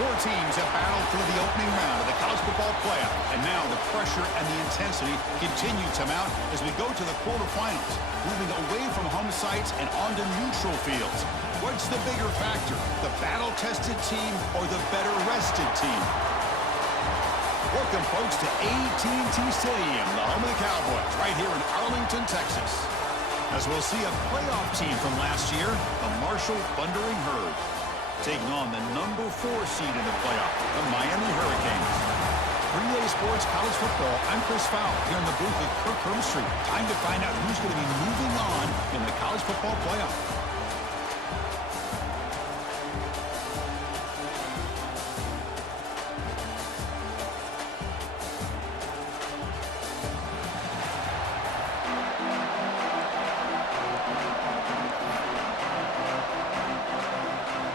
Four teams have battled through the opening round of the college football playoff, and now the pressure and the intensity continue to mount as we go to the quarterfinals, moving away from home sites and onto neutral fields. What's the bigger factor, the battle-tested team or the better-rested team? Welcome, folks, to AT&T Stadium, the home of the Cowboys, right here in Arlington, Texas. As we'll see a playoff team from last year, the Marshall Thundering Herd, taking on the number 4 seed in the playoff, the Miami Hurricanes. 3A Sports College Football, I'm Chris Fowle, here in the booth with Kirk Hermstreet. Time to find out who's going to be moving on in the college football playoff.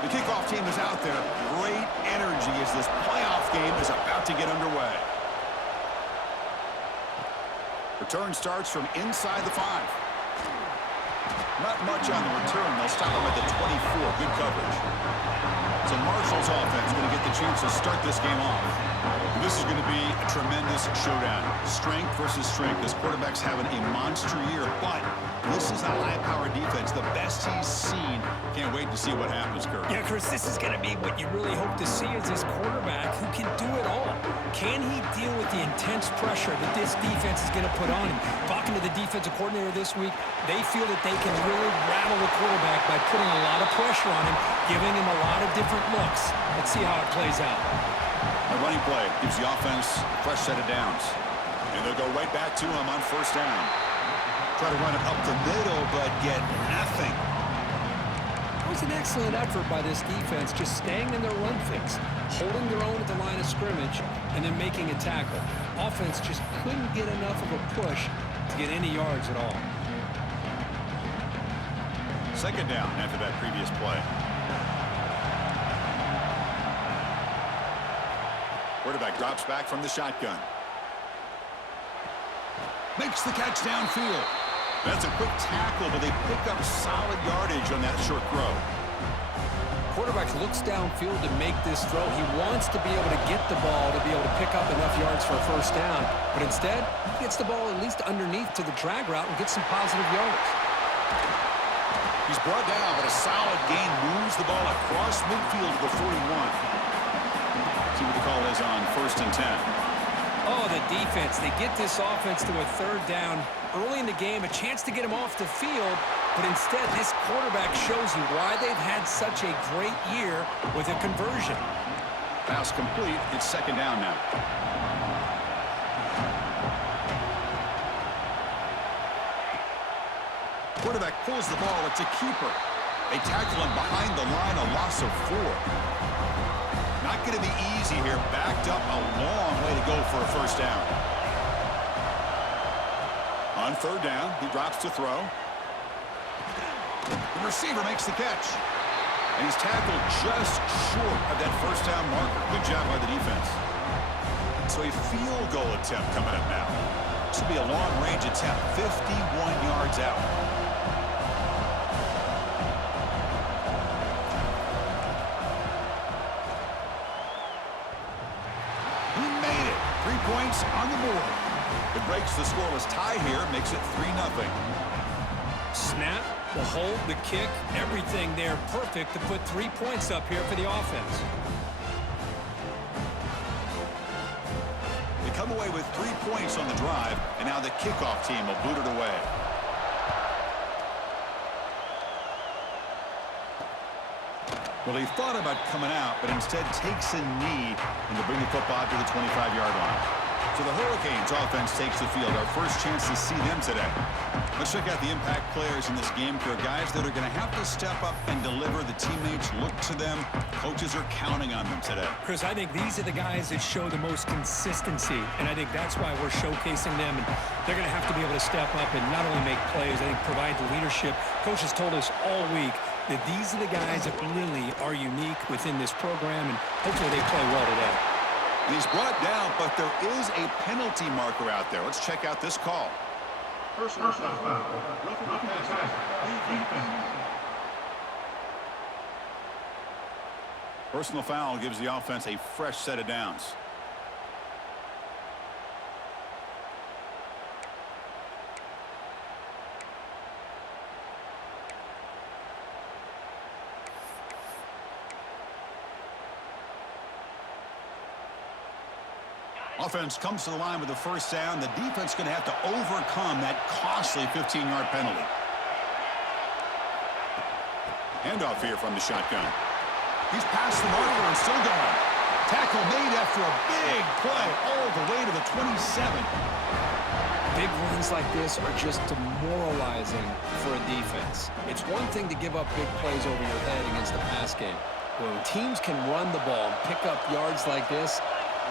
The kickoff team is out there. Great energy as this playoff game is about to get underway. Return starts from inside the 5. Not much on the return. They'll stop him at the 24. Good coverage. So Marshall's offense going to get the chance to start this game off. This is going to be a tremendous showdown. Strength versus strength. This quarterback's having a monster year, but this is a high-powered defense, the best he's seen. Can't wait to see what happens, Kirk. Yeah, Chris, this is going to be what you really hope to see is this quarterback who can do it all. Can he deal with the intense pressure that this defense is going to put on him? Talking to the defensive coordinator this week, they feel that they can really rattle the quarterback by putting a lot of pressure on him, giving him a lot of different looks. Let's see how it plays out. A running play gives the offense a fresh set of downs. And they'll go right back to him on first down. Try to run it up the middle, but get nothing. That was an excellent effort by this defense, just staying in their run fix, holding their own at the line of scrimmage, and then making a tackle. Offense just couldn't get enough of a push to get any yards at all. Second down after that previous play. Quarterback drops back from the shotgun. Makes the catch downfield. That's a quick tackle, but they pick up solid yardage on that short throw. Quarterback looks downfield to make this throw. He wants to be able to get the ball to be able to pick up enough yards for a first down. But instead, he gets the ball at least underneath to the drag route and gets some positive yards. He's brought down, but a solid gain moves the ball across midfield to the 41. See what the call is on 1st and 10. Oh, the defense. They get this offense to a third down early in the game, a chance to get him off the field, but instead this quarterback shows you why they've had such a great year with a conversion. Pass complete. It's second down now. Quarterback pulls the ball. It's a keeper. They tackle him behind the line, a loss of 4. Not going to be easy here. Backed up a long way to go for a first down. On third down, he drops to throw. The receiver makes the catch. And he's tackled just short of that first down marker. Good job by the defense. So a field goal attempt coming up now. This will be a long-range attempt, 51 yards out. Points on the board. It breaks the scoreless tie here, makes it 3-0. Snap, the hold, the kick, everything there perfect to put 3 points up here for the offense. They come away with 3 points on the drive, and now the kickoff team will boot it away. Well, he thought about coming out, but instead takes a knee and to bring the football to the 25-yard line. So the Hurricanes offense takes the field. Our first chance to see them today. Let's check out the impact players in this game for guys that are going to have to step up and deliver. The teammates look to them. Coaches are counting on them today. Chris, I think these are the guys that show the most consistency, and I think that's why we're showcasing them. And they're going to have to be able to step up and not only make plays, I think provide the leadership. Coaches told us all week that these are the guys that really are unique within this program, and hopefully they play well today. He's brought down, but there is a penalty marker out there. Let's check out this call. Personal foul. Personal foul gives the offense a fresh set of downs. Offense comes to the line with the first down. The defense going to have to overcome that costly 15-yard penalty. Handoff here from the shotgun. He's past the marker and still going. Tackle made after a big play all the way to the 27. Big runs like this are just demoralizing for a defense. It's one thing to give up big plays over your head against the pass game. When teams can run the ball and pick up yards like this,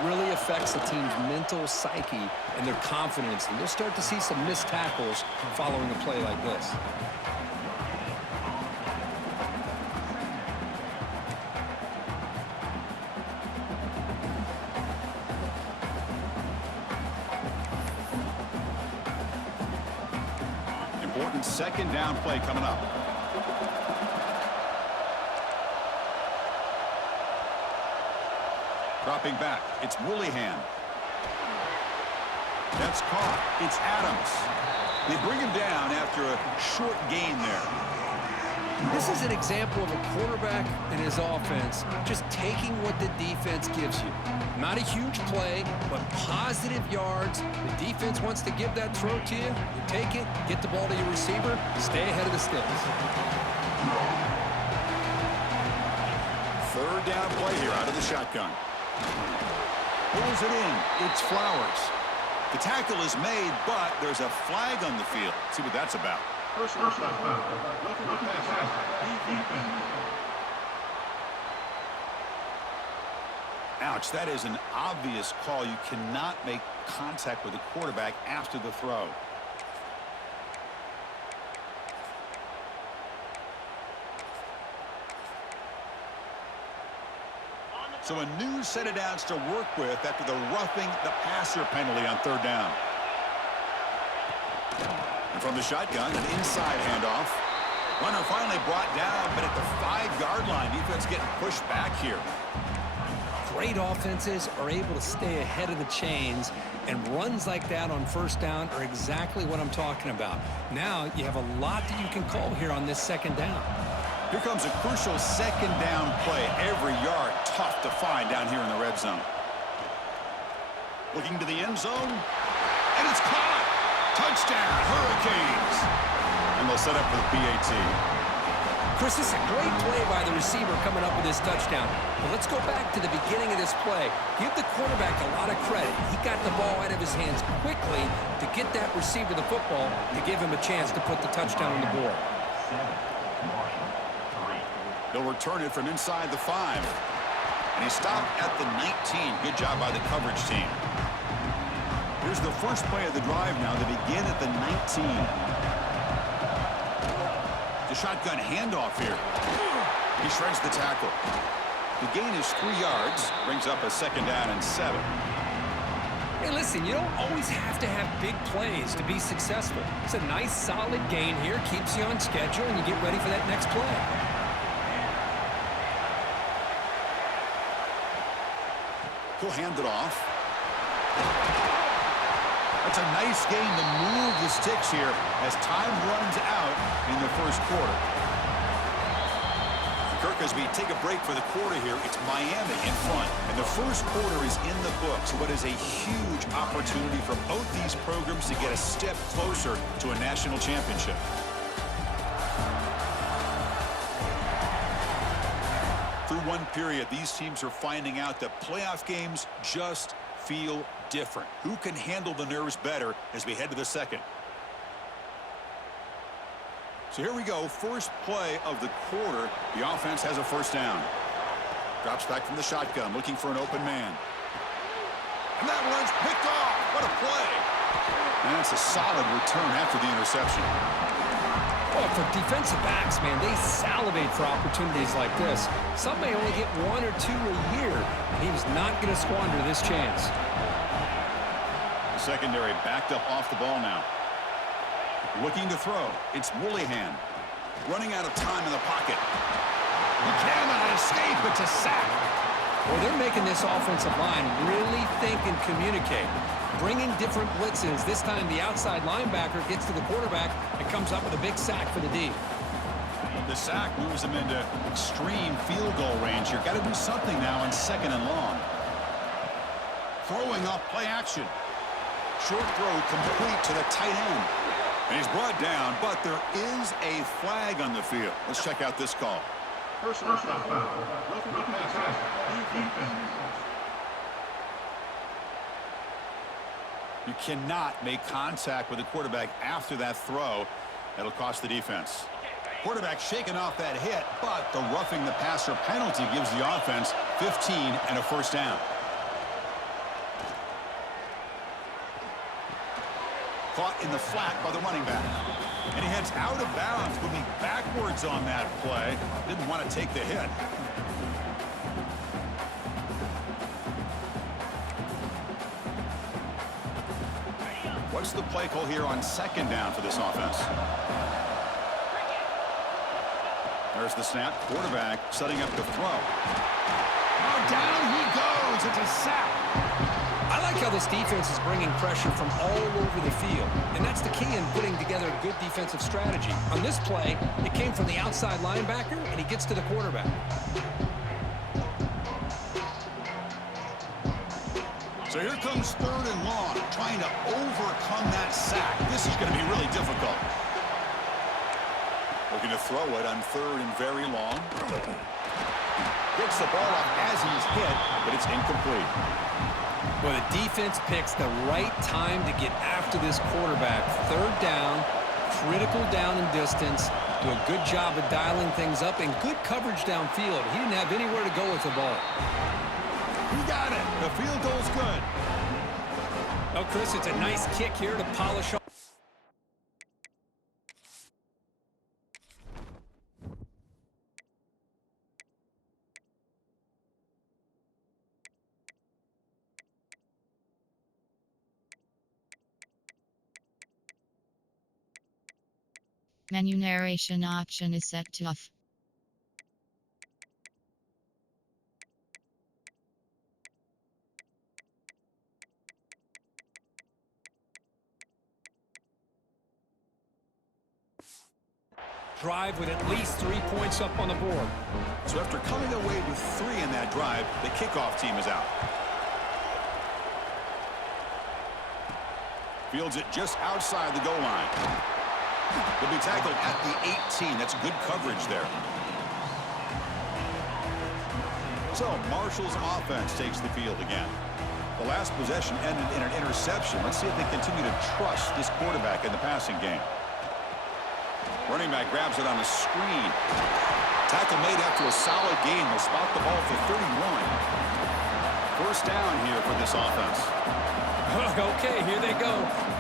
really affects the team's mental psyche and their confidence. And you'll start to see some missed tackles following a play like this. Important second down play coming up. Dropping back, it's Willihan. That's caught. It's Adams. They bring him down after a short gain there. This is an example of a quarterback and his offense just taking what the defense gives you. Not a huge play, but positive yards. The defense wants to give that throw to you. You take it, get the ball to your receiver, stay ahead of the sticks. Third down play here out of the shotgun. Pulls it in. It's Flowers. The tackle is made, but there's a flag on the field. Let's see what that's about. Personal foul. Roughing the passer. Defense. Ouch, that is an obvious call. You cannot make contact with the quarterback after the throw. So a new set of downs to work with after the roughing the passer penalty on third down. And from the shotgun, an inside handoff. Runner finally brought down, but at the 5-yard line, defense getting pushed back here. Great offenses are able to stay ahead of the chains, and runs like that on first down are exactly what I'm talking about. Now you have a lot that you can call here on this second down. Here comes a crucial second down play. Every yard tough to find down here in the red zone. Looking to the end zone, and it's caught. Touchdown, Hurricanes. And they'll set up for the PAT. Chris, this is a great play by the receiver coming up with his touchdown. But let's go back to the beginning of this play. Give the quarterback a lot of credit. He got the ball out of his hands quickly to get that receiver the football to give him a chance to put the touchdown on the board. They'll return it from inside the 5. And he stopped at the 19. Good job by the coverage team. Here's the first play of the drive now. They begin at the 19. The shotgun handoff here. He shreds the tackle. The gain is 3 yards. Brings up a second down and 7. Hey, listen, you don't always have to have big plays to be successful. It's a nice, solid gain here. Keeps you on schedule, and you get ready for that next play. He'll hand it off. That's a nice game to move the sticks here as time runs out in the first quarter. Kirk, as we take a break for the quarter here, it's Miami in front. And the first quarter is in the books. What is a huge opportunity for both these programs to get a step closer to a national championship. Through one period, these teams are finding out that playoff games just feel different. Who can handle the nerves better as we head to the second? So here we go. First play of the quarter. The offense has a first down. Drops back from the shotgun, looking for an open man. And that one's picked off. What a play. And that's a solid return after the interception. Well, for defensive backs, man, they salivate for opportunities like this. Some may only get 1 or 2 a year, and he was not going to squander this chance. The secondary backed up off the ball now. Looking to throw. It's Willihan. Running out of time in the pocket. He cannot escape, but It's a sack. Well, they're making this offensive line really think and communicate. Bringing different blitzes. This time the outside linebacker gets to the quarterback and comes up with a big sack for the D. The sack moves them into extreme field goal range here. Got to do something now on 2nd and long. Throwing off play action. Short throw complete to the tight end. And he's brought down, but there is a flag on the field. Let's check out this call. Personal foul. Roughing the passer. Defense. You cannot make contact with the quarterback after that throw. That'll cost the defense. Quarterback shaking off that hit, but the roughing the passer penalty gives the offense 15 and a first down. Caught in the flat by the running back. And he heads out of bounds, moving backwards on that play. Didn't want to take the hit. What's the play call here on 2nd down for this offense? There's the snap. Quarterback setting up the throw. Now down he goes. It's a sack. I like how this defense is bringing pressure from all over the field, and that's the key in putting together a good defensive strategy. On this play, it came from the outside linebacker, and he gets to the quarterback. So here comes 3rd and long, trying to overcome that sack. This is going to be really difficult. Looking to throw it on 3rd and very long. Gets the ball off as he's hit, but it's incomplete. Well, the defense picks the right time to get after this quarterback. 3rd down, critical down and distance. Do a good job of dialing things up and good coverage downfield. He didn't have anywhere to go with the ball. He got it. The field goal's good. Oh, Chris, it's a nice kick here to polish off. Menu narration option is set to off. Drive with at least 3 points up on the board. So after coming away with 3 in that drive, the kickoff team is out. Fields it just outside the goal line. He'll be tackled at the 18. That's good coverage there. So Marshall's offense takes the field again. The last possession ended in an interception. Let's see if they continue to trust this quarterback in the passing game. Running back grabs it on a screen. Tackle made after a solid gain. They'll spot the ball for 31. First down here for this offense. Okay, here they go.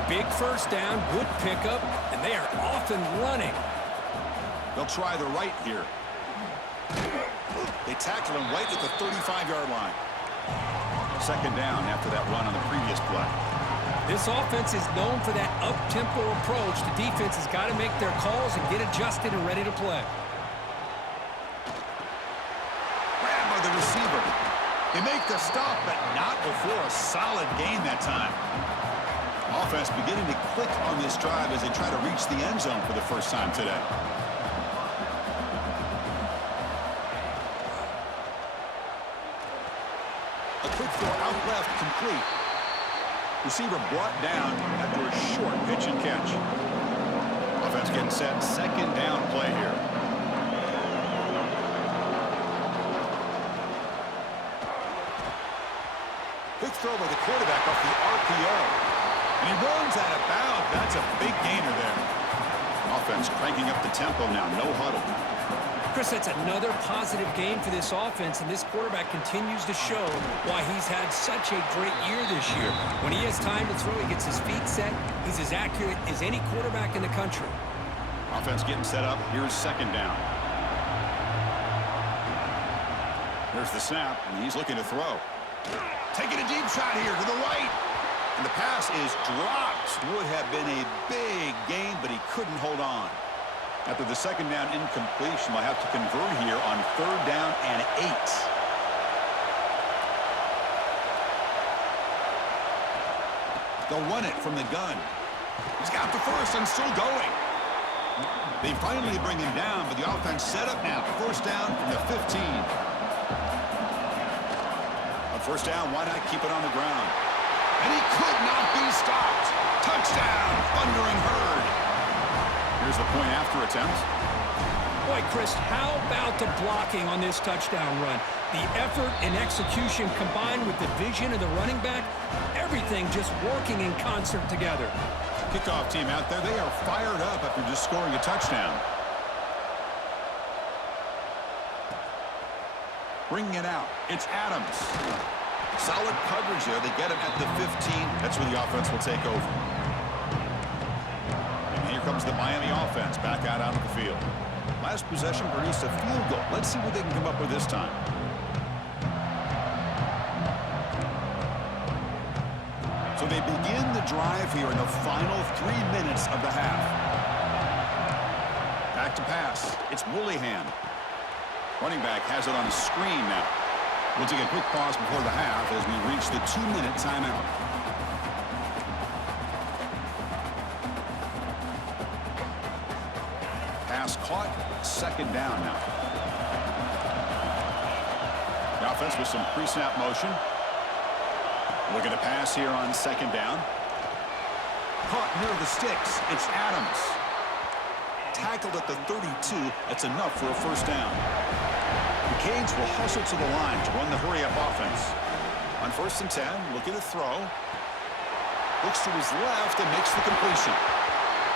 Big first down, good pickup, and they are off and running. They'll try the right here. They tackle him right at the 35-yard line. 2nd down after that run on the previous play. This offense is known for that up-tempo approach. The defense has got to make their calls and get adjusted and ready to play. Grabbed by the receiver. They make the stop, but not before a solid gain that time. Offense beginning to click on this drive as they try to reach the end zone for the first time today. A quick throw out left, complete. Receiver brought down after a short pitch and catch. Offense getting set. 2nd down play here. Quick throw by the quarterback off the RPO. And he runs out of bounds. That's a big gainer there. Offense cranking up the tempo now. No huddle. Chris, that's another positive game for this offense, and this quarterback continues to show why he's had such a great year this year. When he has time to throw, he gets his feet set. He's as accurate as any quarterback in the country. Offense getting set up. Here's 2nd down. There's the snap, and he's looking to throw. Taking a deep shot here to the right. And the pass is dropped. Would have been a big gain, but he couldn't hold on. After the second down incompletion, they'll have to convert here on 3rd down and 8. They'll run it from the gun. He's got the first and still going. They finally bring him down, but the offense set up now. 1st down from the 15. On 1st down, why not keep it on the ground? And he could not be stopped. Touchdown, Thundering Herd. Here's the point after attempt. Boy, Chris, how about the blocking on this touchdown run? The effort and execution combined with the vision of the running back, everything just working in concert together. Kickoff team out there, they are fired up after just scoring a touchdown. Bringing it out, it's Adams. Solid coverage there. They get him at the 15. That's where the offense will take over. And here comes the Miami offense back out onto the field. Last possession produced a field goal. Let's see what they can come up with this time. So they begin the drive here in the final 3 minutes of the half. Back to pass. It's Woolihan. Running back has it on the screen now. We'll take a quick pause before the half as we reach the 2-minute timeout. Pass caught. 2nd down now. The offense with some pre-snap motion. Looking to pass here on 2nd down. Caught near the sticks. It's Adams. Tackled at the 32. That's enough for a 1st down. The Canes will hustle to the line to run the hurry-up offense. On 1st and 10, looking to throw. Looks to his left and makes the completion.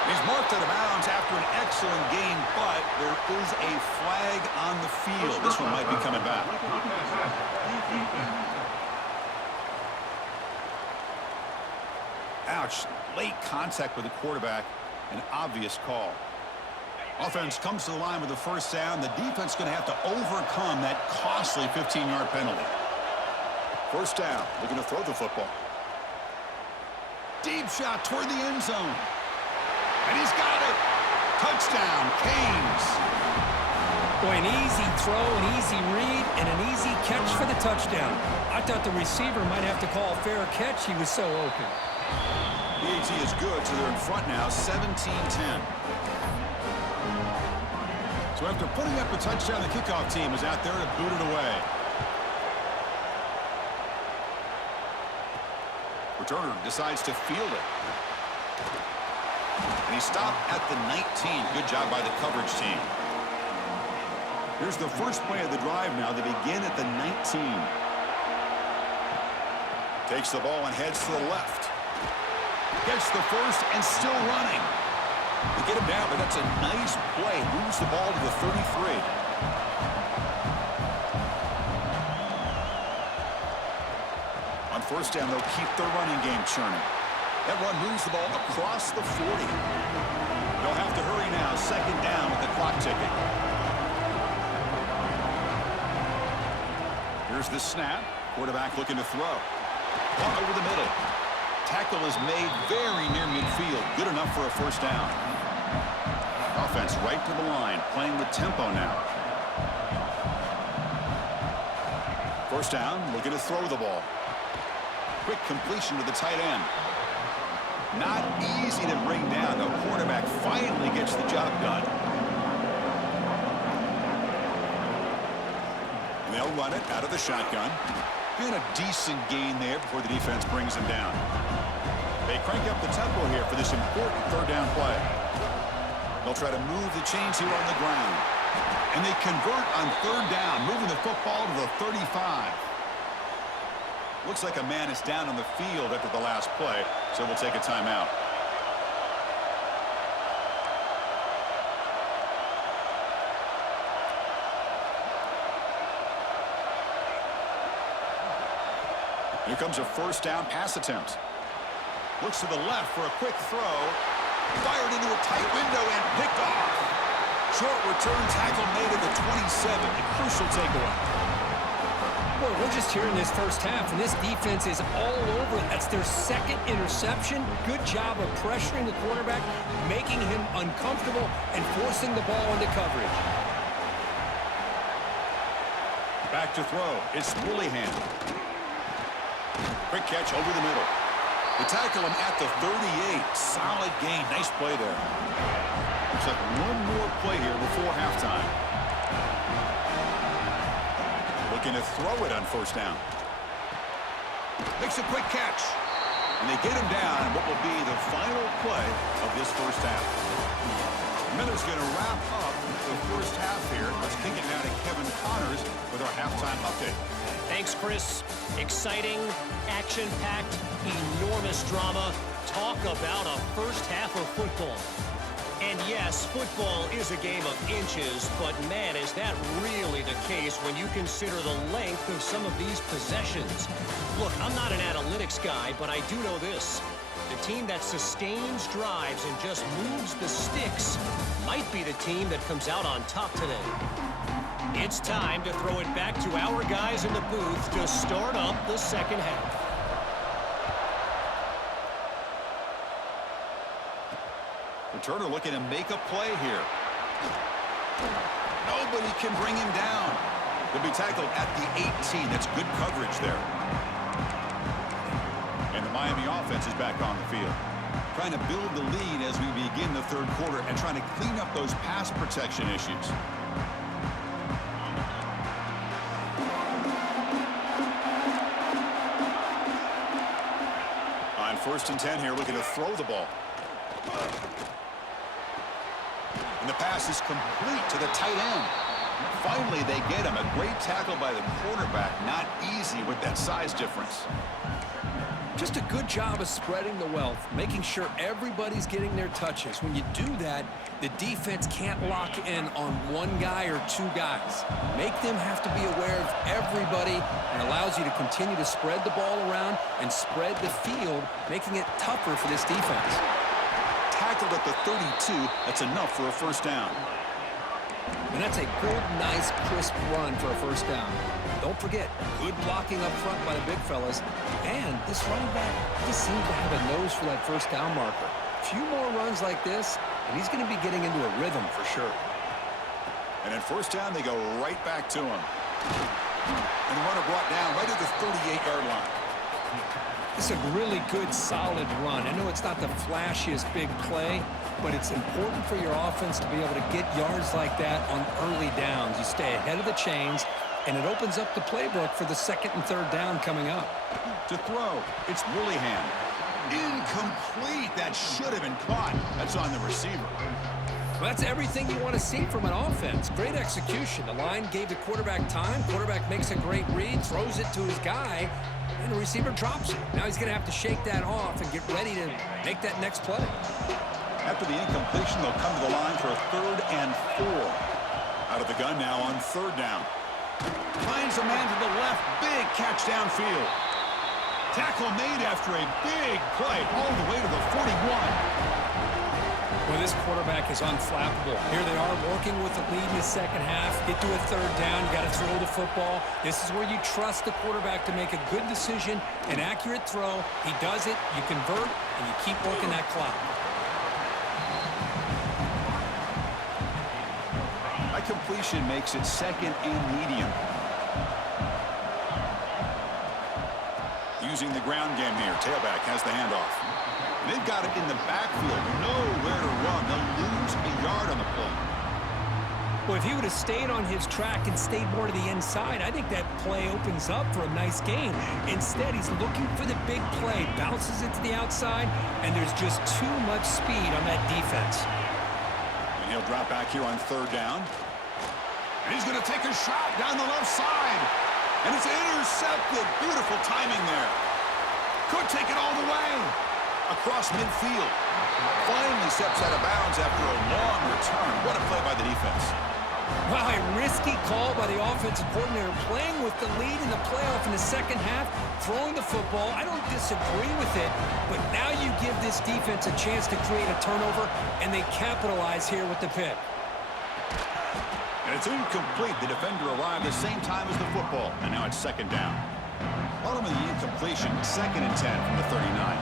He's marked out of bounds after an excellent game, but there is a flag on the field. This one might be coming back. Ouch. Late contact with the quarterback. An obvious call. Offense comes to the line with the 1st down. The defense going to have to overcome that costly 15-yard penalty. 1st down. Looking to throw the football. Deep shot toward the end zone. And he's got it. Touchdown, Canes. Boy, an easy throw, an easy read, and an easy catch for the touchdown. I thought the receiver might have to call a fair catch. He was so open. BAT is good, so they're in front now, 17-10. So after putting up a touchdown, the kickoff team is out there to boot it away. Returner decides to field it. And he stopped at the 19. Good job by the coverage team. Here's the first play of the drive now. They begin at the 19. Takes the ball and heads to the left. Gets the first and still running. They get him down, but that's a nice play. Moves the ball to the 33. On 1st down, they'll keep their running game churning. That run moves the ball across the 40. They'll have to hurry now. 2nd down with the clock ticking. Here's the snap. Quarterback looking to throw. Ball over the middle. Tackle is made very near midfield. Good enough for a 1st down. Offense right to the line, playing with tempo now. 1st down, looking to throw the ball. Quick completion to the tight end. Not easy to bring down. The quarterback finally gets the job done. And they'll run it out of the shotgun. And a decent gain there before the defense brings him down. They crank up the tempo here for this important 3rd down play. They'll try to move the chains here on the ground. And they convert on 3rd down, moving the football to the 35. Looks like a man is down on the field after the last play, so we'll take a timeout. Here comes a 1st down pass attempt. Looks to the left for a quick throw. Fired into a tight window and picked off. Short return tackle made at the 27. A crucial takeaway. Boy, we're just here in this first half, and this defense is all over. That's their second interception. Good job of pressuring the quarterback, making him uncomfortable, and forcing the ball into coverage. Back to throw. It's Willingham. Quick catch over the middle. They tackle him at the 38. Solid gain. Nice play there. Looks like one more play here before halftime. Looking to throw it on first down. Makes a quick catch. And they get him down on what will be the final play of this first half. Miller's going to wrap up the first half here. Let's kick it now to Kevin Connors with our halftime update. Thanks, Chris. Exciting, action-packed, enormous drama. Talk about a first half of football. And yes, football is a game of inches, but man, is that really the case when you consider the length of some of these possessions. Look, I'm not an analytics guy, but I do know this. The team that sustains drives and just moves the sticks might be the team that comes out on top today. It's time to throw it back to our guys in the booth to start up the second half. Returner looking to make a play here. Nobody can bring him down. He'll be tackled at the 18. That's good coverage there. And the Miami offense is back on the field. Trying to build the lead as we begin the third quarter and trying to clean up those pass protection issues. On 1st and 10 here, looking to throw the ball. And the pass is complete to the tight end. Finally, they get him. A great tackle by the quarterback. Not easy with that size difference. Just a good job of spreading the wealth, making sure everybody's getting their touches. When you do that, the defense can't lock in on one guy or two guys. Make them have to be aware of everybody and allows you to continue to spread the ball around and spread the field, making it tougher for this defense. Tackled at the 32. That's enough for a first down. And that's a good, nice, crisp run for a first down. Don't forget, good blocking up front by the big fellas. And this running back just seems to have a nose for that first down marker. A few more runs like this, and he's going to be getting into a rhythm for sure. And at first down, they go right back to him. And the runner brought down right at the 38-yard line. It's a really good, solid run. I know it's not the flashiest big play, but it's important for your offense to be able to get yards like that on early downs. You stay ahead of the chains, and it opens up the playbook for the second and third down coming up. To throw, it's Willingham. Incomplete. That should have been caught. That's on the receiver. Well, that's everything you want to see from an offense. Great execution. The line gave the quarterback time. Quarterback makes a great read, throws it to his guy, and the receiver drops it. Now he's going to have to shake that off and get ready to make that next play. After the incompletion, they'll come to the line for a 3rd and 4. Out of the gun now on 3rd down. Finds a man to the left. Big catch downfield. Tackle made after a big play all the way to the 41. Well, this quarterback is unflappable. Here they are working with the lead in the second half. Get to a 3rd down. You got to throw the football. This is where you trust the quarterback to make a good decision, an accurate throw. He does it, you convert, and you keep working that clock. That completion makes it 2nd and medium. Using the ground game here. Tailback has the handoff. They've got it in the backfield. Nowhere to run. They'll lose a yard on the play. Well, if he would have stayed on his track and stayed more to the inside, I think that play opens up for a nice gain. Instead, he's looking for the big play. Bounces it to the outside, and there's just too much speed on that defense. And he'll drop back here on 3rd down. And he's going to take a shot down the left side. And it's intercepted. Beautiful timing there. Could take it all the way. Across midfield. Finally steps out of bounds after a long return. What a play by the defense. Well, a risky call by the offensive coordinator, playing with the lead in the playoff in the second half, throwing the football. I don't disagree with it, but now you give this defense a chance to create a turnover, and they capitalize here with the pick. And it's incomplete. The defender arrived the same time as the football, and now it's second down. Ultimately, the incompletion, 2nd and 10 from the 39.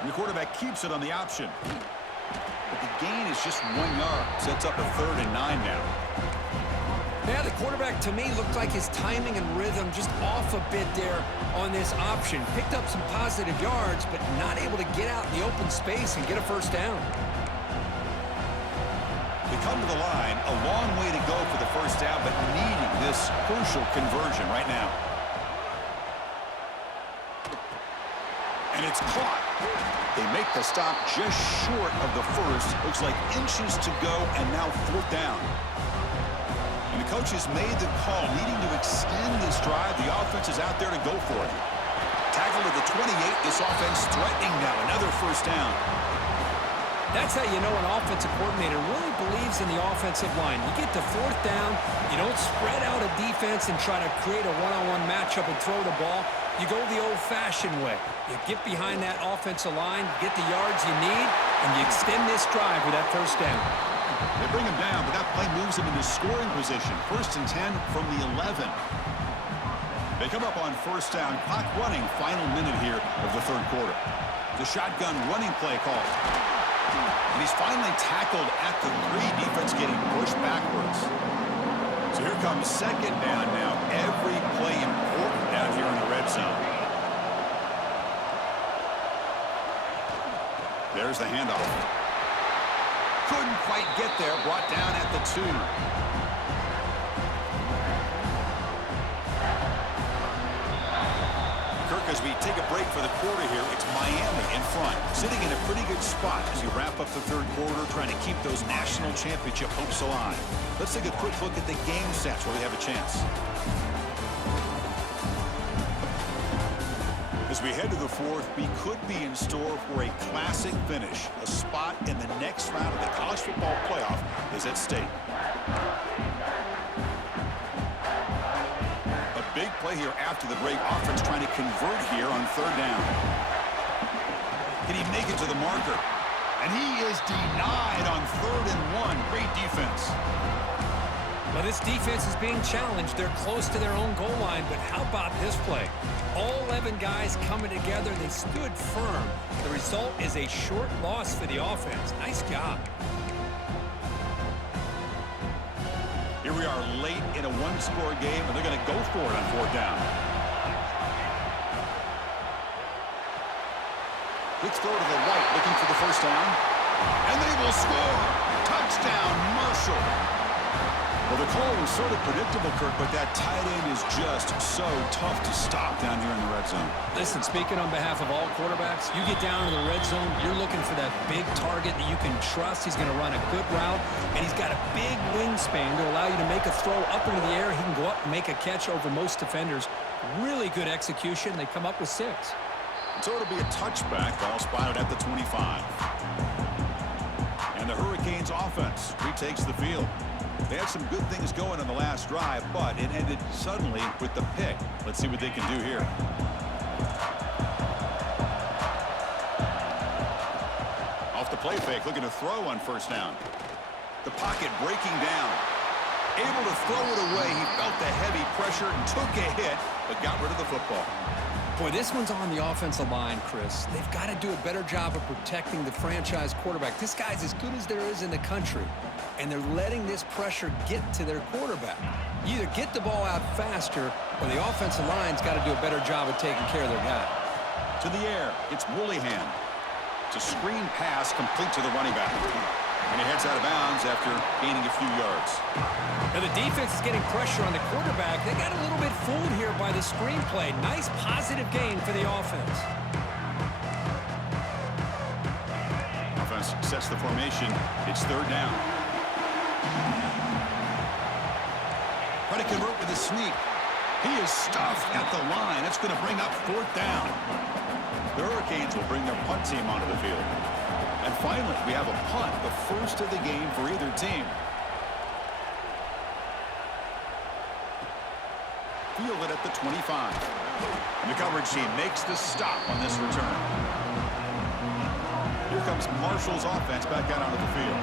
And the quarterback keeps it on the option. But the gain is just 1 yard. Sets up a 3rd and 9 now. Yeah, the quarterback, to me, looked like his timing and rhythm just off a bit there on this option. Picked up some positive yards, but not able to get out in the open space and get a first down. They come to the line, a long way to go for the first down, but needing this crucial conversion right now. And it's caught. They make the stop just short of the first. Looks like inches to go, and now 4th down. And the coach has made the call, needing to extend this drive. The offense is out there to go for it. Tackled at the 28. This offense threatening now. Another first down. That's how you know an offensive coordinator really believes in the offensive line. You get to 4th down, you don't spread out a defense and try to create a one-on-one matchup and throw the ball. You go the old-fashioned way. You get behind that offensive line, get the yards you need, and you extend this drive with that first down. They bring him down, but that play moves him into scoring position. 1st and 10 from the 11. They come up on first down, clock running, final minute here of the 3rd quarter. The shotgun running play call. And he's finally tackled at the 3. Defense getting pushed backwards. So here comes 2nd down now. Every play important down here in the red zone. There's the handoff. Couldn't quite get there. Brought down at the 2. As we take a break for the quarter here, it's Miami in front, sitting in a pretty good spot as we wrap up the 3rd quarter, trying to keep those national championship hopes alive. Let's take a quick look at the game sets where we have a chance. As we head to the 4th, we could be in store for a classic finish. A spot in the next round of the college football playoff is at stake. Big play here after the break. Offense trying to convert here on 3rd down. Can he make it to the marker? And he is denied on 3rd and 1. Great defense. Well, this defense is being challenged. They're close to their own goal line, but how about this play? All 11 guys coming together. They stood firm. The result is a short loss for the offense. Nice job. Here we are late in a 1-score game, and they're going to go for it on 4th down. Quick throw to the right, looking for the first down. And they will score. Touchdown, Marshall. Well, the call was sort of predictable, Kirk, but that tight end is just so tough to stop down here in the red zone. Listen, speaking on behalf of all quarterbacks, you get down to the red zone, you're looking for that big target that you can trust. He's going to run a good route, and he's got a big wingspan to allow you to make a throw up into the air. He can go up and make a catch over most defenders. Really good execution. They come up with 6. So it'll be a touchback, ball spotted at the 25. And the Hurricanes offense retakes the field. They had some good things going on the last drive, but it ended suddenly with the pick. Let's see what they can do here. Off the play fake, looking to throw on first down. The pocket breaking down. Able to throw it away. He felt the heavy pressure, took a hit, but got rid of the football. Boy, this one's on the offensive line, Chris. They've got to do a better job of protecting the franchise quarterback. This guy's as good as there is in the country, and they're letting this pressure get to their quarterback. You either get the ball out faster, or the offensive line's got to do a better job of taking care of their guy. To the air, it's Woollyhan. It's a screen pass complete to the running back. And he heads out of bounds after gaining a few yards. Now the defense is getting pressure on the quarterback. They got a little bit fooled here by the screenplay. Nice positive gain for the offense. Offense sets the formation. It's 3rd down. Try to convert with a sneak. He is stuffed at the line. That's going to bring up 4th down. The Hurricanes will bring their punt team onto the field. And finally, we have a punt, the first of the game for either team. Fielded at the 25. And the coverage team makes the stop on this return. Here comes Marshall's offense back out onto the field.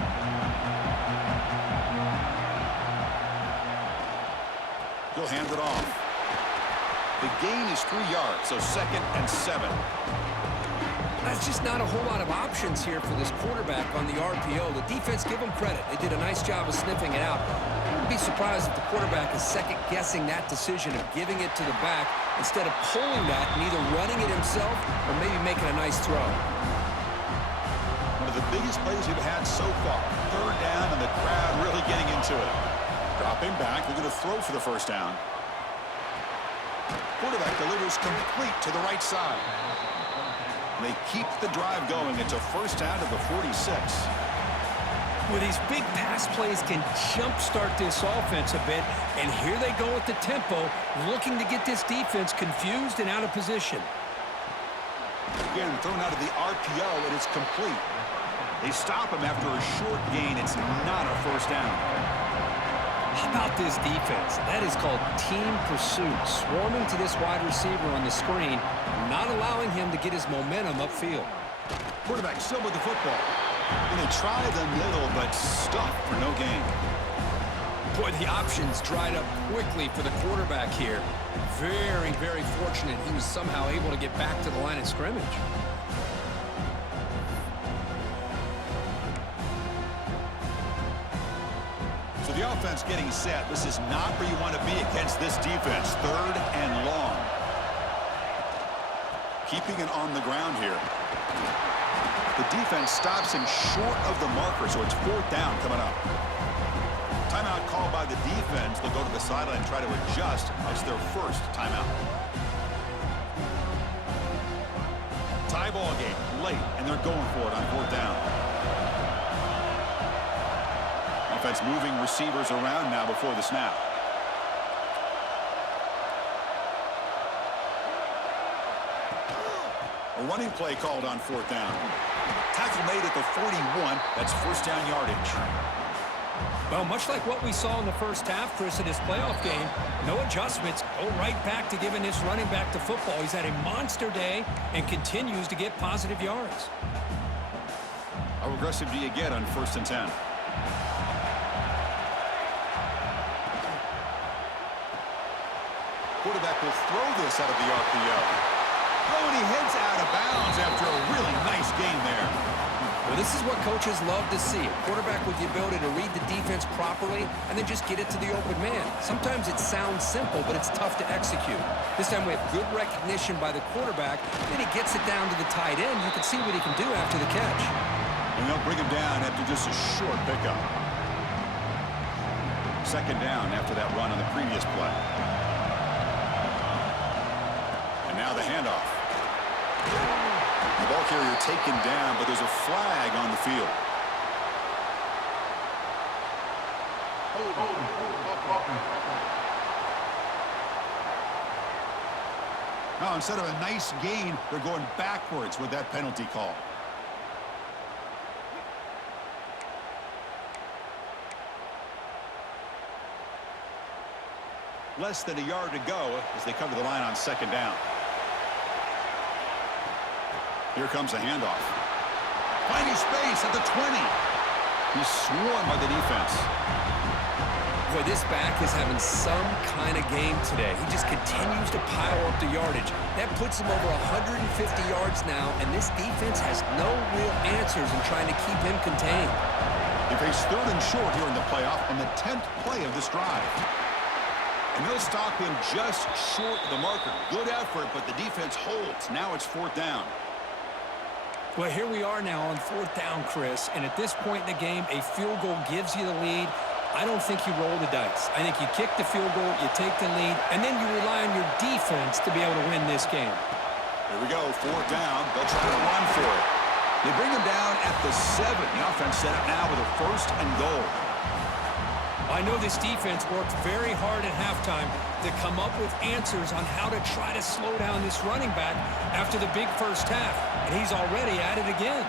He'll hand it off. The gain is 3 yards, so 2nd and 7. That's just not a whole lot of options here for this quarterback on the RPO. The defense, give them credit. They did a nice job of sniffing it out. I wouldn't be surprised if the quarterback is second-guessing that decision of giving it to the back instead of pulling that and either running it himself or maybe making a nice throw. One of the biggest plays we've had so far. 3rd down, and the crowd really getting into it. Dropping back, they're going to throw for the 1st down. Quarterback delivers complete to the right side. They keep the drive going. It's a 1st down to the 46. Well, these big pass plays can jumpstart this offense a bit, and here they go with the tempo, looking to get this defense confused and out of position. Again, thrown out of the RPO, and it's complete. They stop him after a short gain. It's not a 1st down. How about this defense? That is called team pursuit, swarming to this wide receiver on the screen, not allowing him to get his momentum upfield. Quarterback still with the football. And they try the middle, but stuck for no gain. Boy, the options dried up quickly for the quarterback here. Very, very fortunate he was somehow able to get back to the line of scrimmage. So the offense getting set. This is not where you want to be against this defense. 3rd and long. Keeping it on the ground here. The defense stops him short of the marker, so it's 4th down coming up. Timeout called by the defense. They'll go to the sideline and try to adjust. It's their 1st timeout. Tie ball game late, and they're going for it on 4th down. Offense moving receivers around now before the snap. A running play called on 4th down. Tackle made at the 41. That's 1st down yardage. Well, much like what we saw in the 1st half, Chris, in this playoff game, no adjustments. Go right back to giving this running back the football. He's had a monster day and continues to get positive yards. How aggressive do you get on 1st and 10? Quarterback will throw this out of the RPO. Oh, and he heads out of bounds after a really nice game there. Well, this is what coaches love to see. A quarterback with the ability to read the defense properly and then just get it to the open man. Sometimes it sounds simple, but it's tough to execute. This time we have good recognition by the quarterback. Then he gets it down to the tight end. You can see what he can do after the catch. And they'll bring him down after just a short pickup. 2nd down after that run on the previous play. And now the handoff. The ball carrier taken down, but there's a flag on the field. Now, instead of a nice gain, they're going backwards with that penalty call. Less than a yard to go as they come to the line on 2nd down. Here comes a handoff. Finding space at the 20. He's swarmed by the defense. Boy, this back is having some kind of game today. He just continues to pile up the yardage. That puts him over 150 yards now, and this defense has no real answers in trying to keep him contained. They face 3rd and short here in the playoff on the 10th play of this drive. And they'll stop him just short of the marker. Good effort, but the defense holds. Now it's 4th down. Well, here we are now on 4th down, Chris, and at this point in the game, a field goal gives you the lead. I don't think you roll the dice. I think you kick the field goal, you take the lead, and then you rely on your defense to be able to win this game. Here we go, 4th down. They'll try to run for it. They bring him down at the 7. The offense set up now with a 1st and goal. I know this defense worked very hard at halftime to come up with answers on how to try to slow down this running back after the big 1st half, and he's already at it again.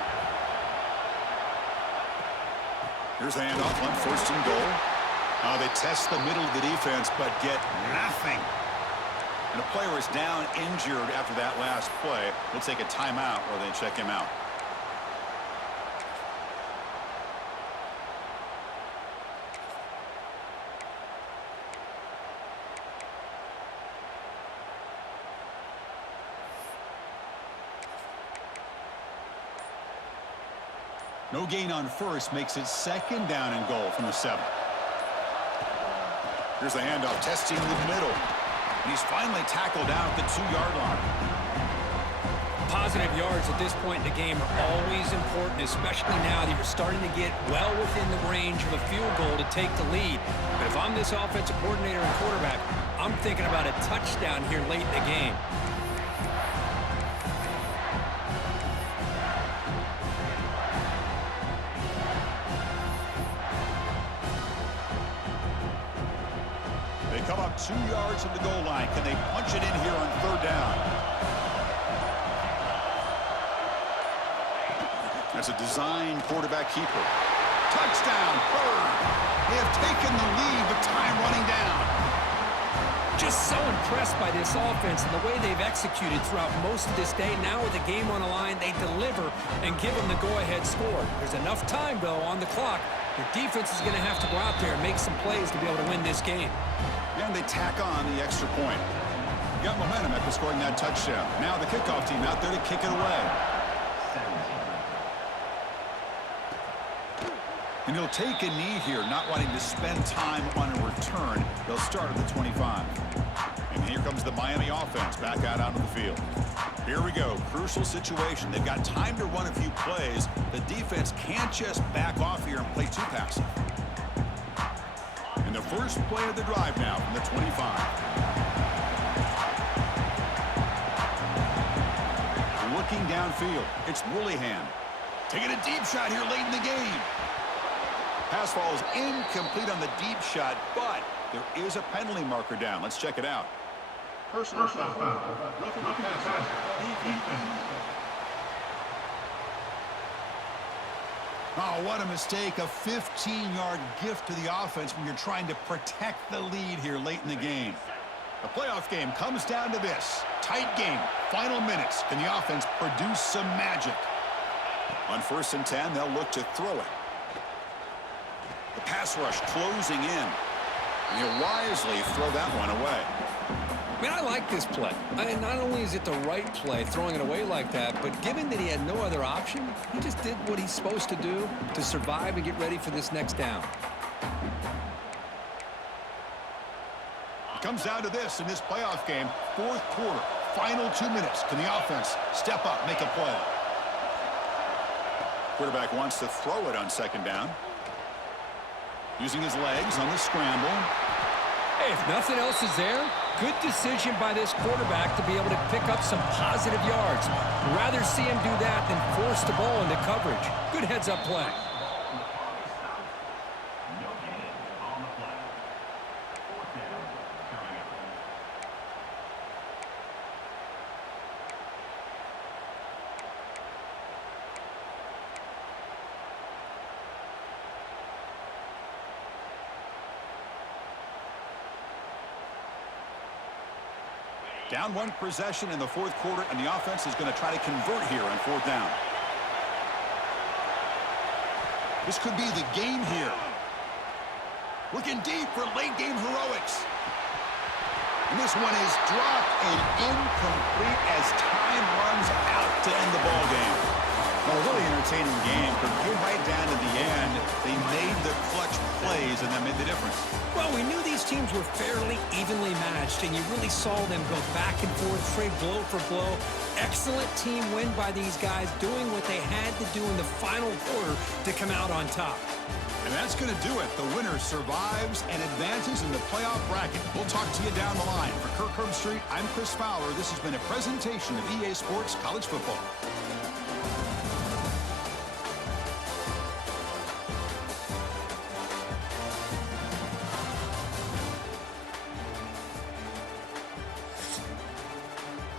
Here's a handoff on 1st and goal. They test the middle of the defense, but get nothing. And a player is down injured after that last play. They'll take a timeout or they check him out. No gain on first makes it second down and goal from the 7. Here's the handoff, testing the middle. And he's finally tackled down at the 2-yard line. Positive yards at this point in the game are always important, especially now that you're starting to get well within the range of a field goal to take the lead. But if I'm this offensive coordinator and quarterback, I'm thinking about a touchdown here late in the game. They come up 2 yards from the goal line. Can they punch it in here on 3rd down? That's a design quarterback keeper. Touchdown, Bird. They have taken the lead, but time running down. Just so impressed by this offense and the way they've executed throughout most of this day. Now with the game on the line, they deliver and give them the go-ahead score. There's enough time, though, on the clock. Your defense is going to have to go out there and make some plays to be able to win this game. And they tack on the extra point. Got momentum after scoring that touchdown. Now the kickoff team out there to kick it away. And he'll take a knee here, not wanting to spend time on a return. They'll start at the 25. And here comes the Miami offense back out onto the field. Here we go. Crucial situation. They've got time to run a few plays. The defense can't just back off here and play too passive. And the first play of the drive now from the 25. Looking downfield. It's Willingham. Taking a deep shot here late in the game. Pass falls incomplete on the deep shot, but there is a penalty marker down. Let's check it out. Personal foul. Roughing the passer. Defense. Oh, what a mistake. A 15-yard gift to the offense when you're trying to protect the lead here late in the game. The playoff game comes down to this. Tight game. Final minutes. Can the offense produce some magic? On 1st and 10, they'll look to throw it. The pass rush closing in. And he'll wisely throw that one away. Man, I like this play. Not only is it the right play, throwing it away like that, but given that he had no other option, he just did what he's supposed to do to survive and get ready for this next down. It comes down to this in this playoff game. 4th quarter, final 2 minutes. Can the offense step up, make a play? Quarterback wants to throw it on 2nd down. Using his legs on the scramble. Hey, if nothing else is there, good decision by this quarterback to be able to pick up some positive yards. Rather see him do that than force the ball into coverage. Good heads-up play. Down 1 possession in the 4th quarter, and the offense is going to try to convert here on 4th down. This could be the game here. Looking deep for late-game heroics. And this one is dropped and incomplete as time runs out to end the ball game. Well, a really entertaining game. From came right down to the end. They made the clutch plays, and that made the difference. Well, we knew these teams were fairly evenly matched, and you really saw them go back and forth, trade blow for blow. Excellent team win by these guys, doing what they had to do in the final quarter to come out on top. And that's going to do it. The winner survives and advances in the playoff bracket. We'll talk to you down the line. For Kirk Herbstreit, I'm Chris Fowler. This has been a presentation of EA Sports College Football.